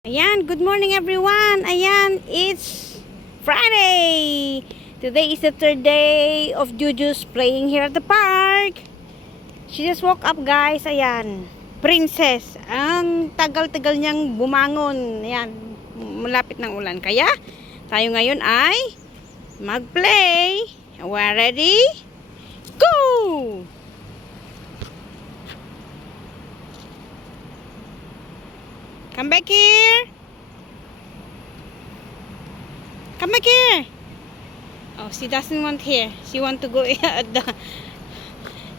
Ayan, good morning everyone. Ayan, it's Friday. Today is the third day of Juju's playing here at the park. She just woke up, guys. Ayan, princess. Ang tagal-tagal niyang bumangon. Ayan, malapit ng ulan. Kaya, tayo ngayon ay mag-play. We're ready? Go! Come back here. Come back here. Oh, she doesn't want here. She want to go at the.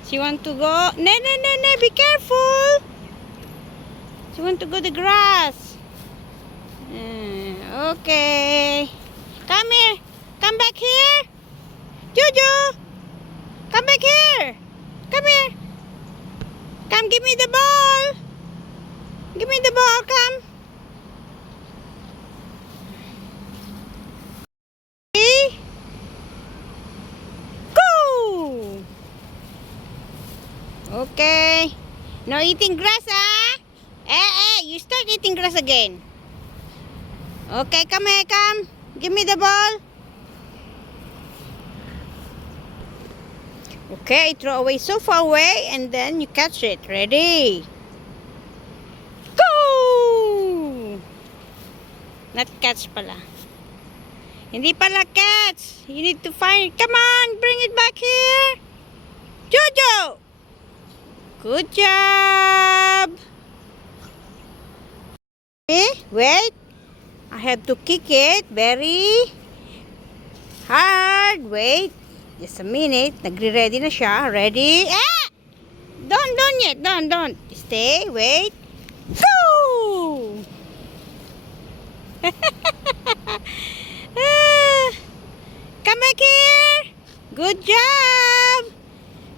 She want to go. No, no, no, no. Be careful. She want to go the grass. Okay. Come here. Come back here. Juju. Come back here. Come here. Come, give me the ball. Give me the ball, come. Okay. Go. Okay. No eating grass, ah? You start eating grass again. Okay, come here, come. Give me the ball. Okay, throw away so far away and then you catch it. Ready? Not catch pala. Hindi pala catch. You need to find. Come on, bring it back here. Jojo. Good job. Wait. I have to kick it very hard. Wait. Just a minute. Nagre-ready na siya. Ready? Ah! Don't yet. Don't. Stay. Wait. Go! Come back here. Good job.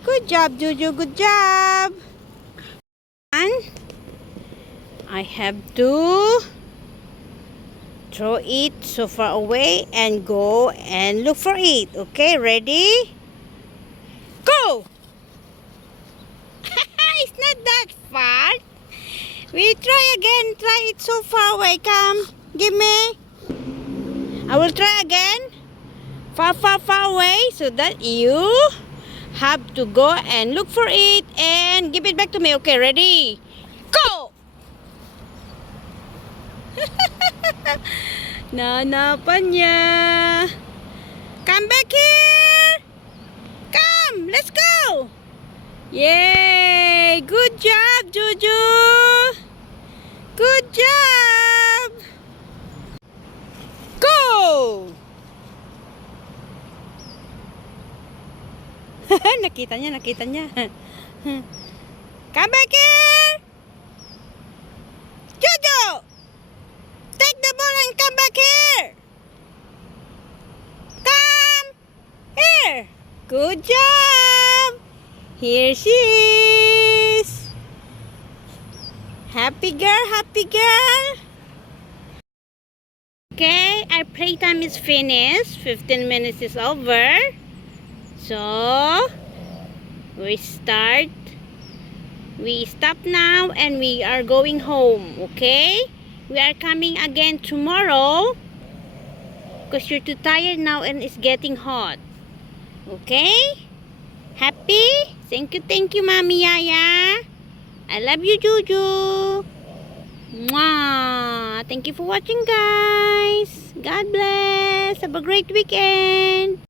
Good job, Juju. Good job. And I have to throw it so far away and go and look for it. Okay, ready? Go. It's not that far. We try again. Try it so far away. Come. Give me. I will try again. Far away so that you have to go and look for it and give it back to me. Okay, ready? Go! Nanapan niya. Come back here. Come, let's go. Yay! Good job, Juju. Good job. Go! nakita niya. Come back here. Jojo! Take the ball and come back here. Come here. Good job. Here she is. Happy girl, happy girl. Okay, our playtime is finished. 15 minutes is over. So, we stop now and we are going home. Okay? We are coming again tomorrow because you're too tired now and it's getting hot. Okay? Happy? Thank you, Mami Yaya. I love you, Juju. Mwah! Thank you for watching, guys. God bless. Have a great weekend.